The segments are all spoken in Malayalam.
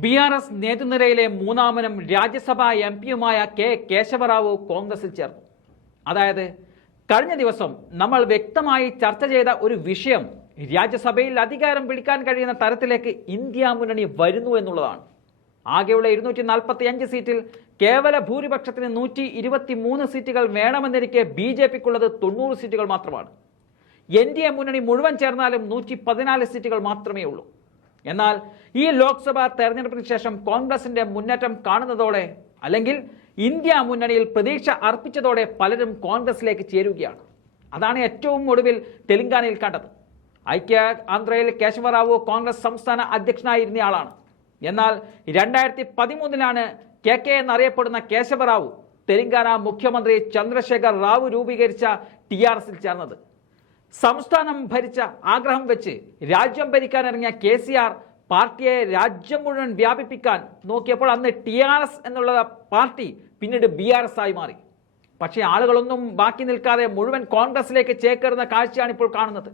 BRS നേതൃനിരയിലെ മൂന്നാമനും രാജ്യസഭാ എംപിയുമായ കെ കേശവറാവു കോൺഗ്രസിൽ ചേർന്നു. അതായത് കഴിഞ്ഞ ദിവസം നമ്മൾ വ്യക്തമായി ചർച്ച ചെയ്ത ഒരു വിഷയം രാജ്യസഭയിൽ അധികാരം പിടിക്കാൻ കഴിയുന്ന തരത്തിലേക്ക് ഇന്ത്യ മുന്നണി വരുന്നു എന്നുള്ളതാണ്. ആകെയുള്ള 245 സീറ്റിൽ കേവല ഭൂരിപക്ഷത്തിന് 123 സീറ്റുകൾ വേണമെന്നിരിക്കെ BJPക്കുള്ളത് 90 സീറ്റുകൾ മാത്രമാണ്. NDA മുന്നണി മുഴുവൻ ചേർന്നാലും 114 സീറ്റുകൾ മാത്രമേ ഉള്ളൂ. എന്നാൽ ഈ ലോക്സഭാ തെരഞ്ഞെടുപ്പിന് ശേഷം കോൺഗ്രസിന്റെ മുന്നേറ്റം കാണുന്നതോടെ അല്ലെങ്കിൽ ഇന്ത്യ മുന്നണിയിൽ പ്രതീക്ഷ അർപ്പിച്ചതോടെ പലരും കോൺഗ്രസിലേക്ക് ചേരുകയാണ്. അതാണ് ഏറ്റവും ഒടുവിൽ തെലങ്കാനയിൽ കണ്ടത്. ഐക്യ ആന്ധ്രയിൽ കേശവറാവു കോൺഗ്രസ് സംസ്ഥാന അധ്യക്ഷനായിരുന്നയാളാണ്. എന്നാൽ 2013 KK എന്നറിയപ്പെടുന്ന കേശവറാവു തെലങ്കാന മുഖ്യമന്ത്രി ചന്ദ്രശേഖർ റാവു രൂപീകരിച്ച TRSൽ ചേർന്നത്. സംസ്ഥാനം ഭരിച്ച ആഗ്രഹം വെച്ച് രാജ്യം ഭരിക്കാനിറങ്ങിയ KCR പാർട്ടിയെ രാജ്യം മുഴുവൻ വ്യാപിപ്പിക്കാൻ നോക്കിയപ്പോൾ അന്ന് TRS എന്നുള്ള പാർട്ടി പിന്നീട് BRS ആയി മാറി. പക്ഷേ ആളുകളൊന്നും ബാക്കി നിൽക്കാതെ മുഴുവൻ കോൺഗ്രസിലേക്ക് ചേക്കേറുന്ന കാഴ്ചയാണ് ഇപ്പോൾ കാണുന്നത്.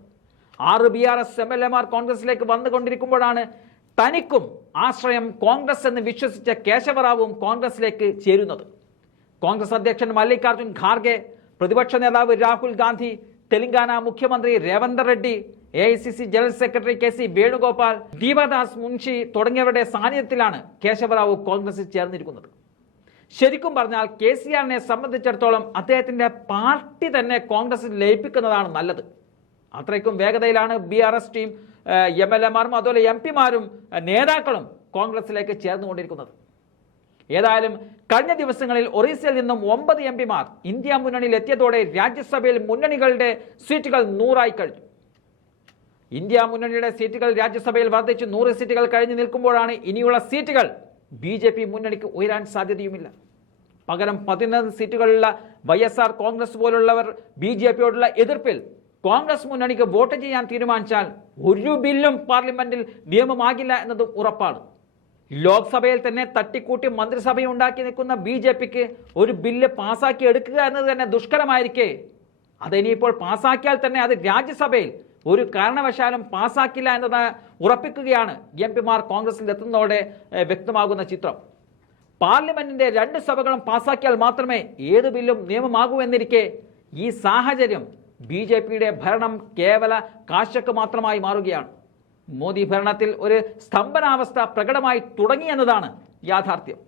6 BRS MLAമാർ കോൺഗ്രസിലേക്ക് വന്നുകൊണ്ടിരിക്കുമ്പോഴാണ് തനിക്കും ആശ്രയം കോൺഗ്രസ് എന്ന് വിശ്വസിച്ച കേശവറാവുവും കോൺഗ്രസിലേക്ക് ചേരുന്നത്. കോൺഗ്രസ് അധ്യക്ഷൻ മല്ലികാർജുൻ ഖാർഗെ, പ്രതിപക്ഷ നേതാവ് രാഹുൽ ഗാന്ധി, തെലങ്കാന മുഖ്യമന്ത്രി Revanth Reddy, AICC general secretary KC Venugopal, Deepadas Munshi തുടങ്ങിയവരുടെ സാന്നിധ്യത്തിലാണ് കേശവറാവു കോൺഗ്രസിൽ ചേർന്നിരിക്കുന്നത്. ശരിക്കും പറഞ്ഞാൽ KCRനെ സംബന്ധിച്ചിടത്തോളം അദ്ദേഹത്തിന്റെ പാർട്ടി തന്നെ കോൺഗ്രസിൽ ലയിപ്പിക്കുന്നതാണ് നല്ലത്. അത്രയ്ക്കും വേഗതയിലാണ് BRS ടീം MLAമാരും അതുപോലെ MPമാരും നേതാക്കളും കോൺഗ്രസിലേക്ക് ചേർന്നുകൊണ്ടിരിക്കുന്നത്. ഏതായാലും കഴിഞ്ഞ ദിവസങ്ങളിൽ ഒറീസയിൽ നിന്നും 9 MPമാർ ഇന്ത്യ മുന്നണിയിൽ എത്തിയതോടെ രാജ്യസഭയിൽ മുന്നണികളുടെ സീറ്റുകൾ 100 കഴിഞ്ഞു. ഇന്ത്യ മുന്നണിയുടെ സീറ്റുകൾ രാജ്യസഭയിൽ വർദ്ധിച്ച് 100 സീറ്റുകൾ കഴിഞ്ഞു നിൽക്കുമ്പോഴാണ് ഇനിയുള്ള സീറ്റുകൾ BJP മുന്നണിക്ക് ഉയരാൻ സാധ്യതയുമില്ല. പകരം 11 സീറ്റുകളുള്ള YSR കോൺഗ്രസ് പോലുള്ളവർ BJPയോടുള്ള എതിർപ്പിൽ കോൺഗ്രസ് മുന്നണിക്ക് വോട്ട് ചെയ്യാൻ തീരുമാനിച്ചാൽ ഒരു ബില്ലും പാർലമെന്റിൽ നിയമമാകില്ല എന്നതും ഉറപ്പാണ്. ലോക്സഭയിൽ തന്നെ തട്ടിക്കൂട്ടി മന്ത്രിസഭയുണ്ടാക്കി നിൽക്കുന്ന BJPക്ക് ഒരു ബില്ല് പാസാക്കി എടുക്കുക എന്നത് തന്നെ ദുഷ്കരമായിരിക്കെ അതിനിപ്പോൾ പാസാക്കിയാൽ തന്നെ അത് രാജ്യസഭയിൽ ഒരു കാരണവശാലും പാസാക്കില്ല എന്നത് ഉറപ്പിക്കുകയാണ് MPമാർ കോൺഗ്രസിൽ എത്തുന്നതോടെ വ്യക്തമാകുന്ന ചിത്രം. പാർലമെന്റിന്റെ 2 സഭകളും പാസാക്കിയാൽ മാത്രമേ ഏത് ബില്ലും നിയമമാകൂ എന്നിരിക്കെ ഈ സാഹചര്യം BJPയുടെ ഭരണം കേവല കാശക്ക് മാത്രമായി മാറുകയാണ്. മോദി ഭരണത്തിൽ ഒരു സ്തംഭനാവസ്ഥ പ്രകടമായി തുടങ്ങിയെന്നതാണ് യാഥാർത്ഥ്യം.